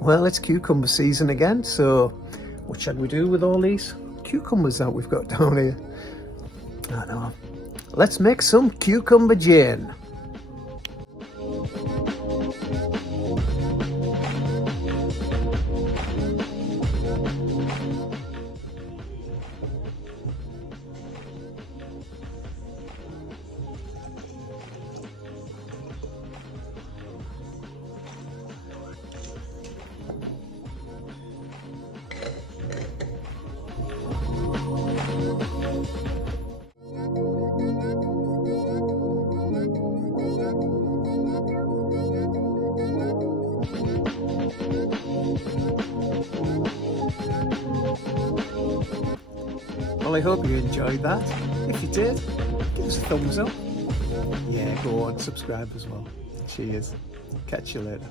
Well, it's cucumber season again, so what shall we do with all these cucumbers that we've got down here? I know. Let's make some cucumber gin. Well, I hope you enjoyed that. If you did, give us a thumbs up. Yeah, go on, subscribe as well. Cheers. Catch you later.